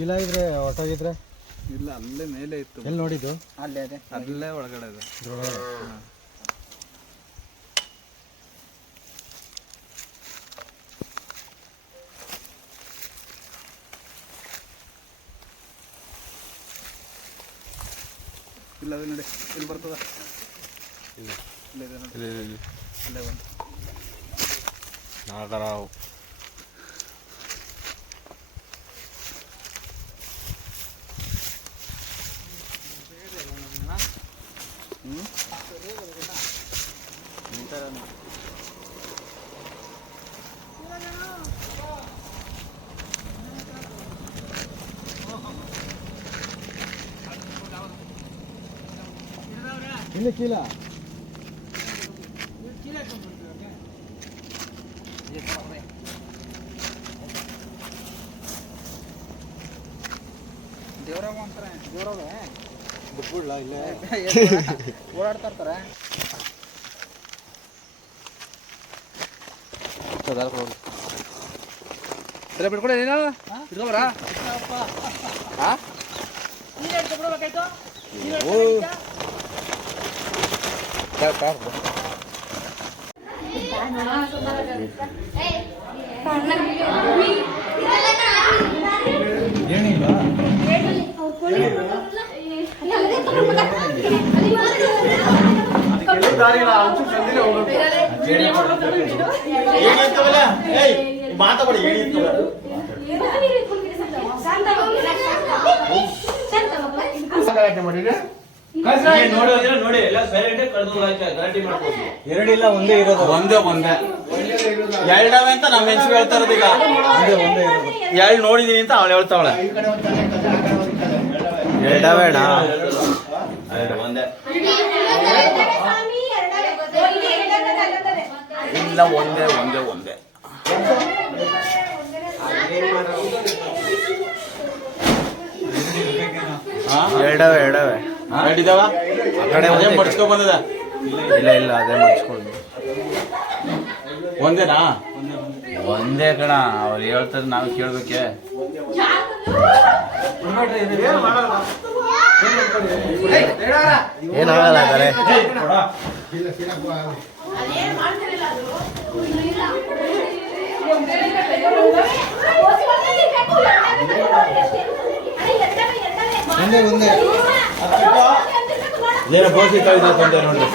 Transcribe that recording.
ಇಲ್ಲ ಇದ್ರೆ ಹೊಟ್ಟೋಗಿದ್ರೆ ಇಲ್ಲ ಅಲ್ಲೇ ಮೇಲೆ ಇತ್ತು. ಎಲ್ಲಿ ನೋಡಿದ್ದು? ಅಲ್ಲೇ ಅದೇ ಅಲ್ಲೇ ಒಳಗಡೆ ಇದೆ. ಇಲ್ಲ ಅದು ನೋಡಿ. ಇಲ್ಲಿ ಬರ್ತದ? ಇಲ್ಲ. ಇಲ್ಲ ಇಲ್ಲ ಇಲ್ಲೇ ಬಂತು ನಾಗರಾವ್ ಹ್ಞೂ ಇಲ್ಲಿ ಕೀಲ ದೇವ್ರಾಗ ಅಂತಾರೆ ದೇವ್ರಾಗ ಬಿಟ್ಬಿಡ್ಲಾ ಇಲ್ಲೇ ಓಡಾಡ್ತಾ ಇರ್ತಾರೆ ಸರಿ ಬಿಟ್ಕೊಡಿ ನೀನು ಬಿಟ್ಕೊಬರ ಏನಿಲ್ಲ ನೋಡಿ ಎಲ್ಲ ಸೈಲೆಂಟ್ ಕಳೆದು ಗಲಾಟೆ ಮಾಡ್ಬೋದು ಎರಡಿಲ್ಲ ಒಂದೇ ಇರೋದು. ಒಂದೇ ಒಂದೇ. ಎರಡವೆ ಅಂತ ನಮ್ಮ ಹೆಂಚು ಹೇಳ್ತಾ ಇರೋದು ಈಗ. ಒಂದೇ ಒಂದೇ ಇರೋದು. ಎರಡು ನೋಡಿದೀನಿ ಅಂತ ಅವಳು ಹೇಳ್ತಾವಳೆ. ಎರಡವೇಣ ಒಂದೇ. ಇಲ್ಲ ಒಂದೇ ಒಂದೇ ಒಂದೇ. ಎರಡವೆ ಎರಡವೆ ಎರಡಿದಾವ ಆ ಕಡೆ ಅದೇ ಮಡ್ಸ್ಕೊ ಬಂದದ. ಇಲ್ಲ ಇಲ್ಲ ಅದೇ ಮಡ್ಸ್ಕೊಂಡು ಒಂದೇನಾ? ಒಂದೇ ಕಣ ಅವ್ರು ಹೇಳ್ತಾರೆ ನಾವು ಕೇಳ್ಬೇಕೆ. ಏನಾಗಲ್ಲ? ಕರೆ ಒಂದೇ ಒಂದೇ ಏನೋ ಬೋಸಿ ಕಳಿದ ನೋಡಿ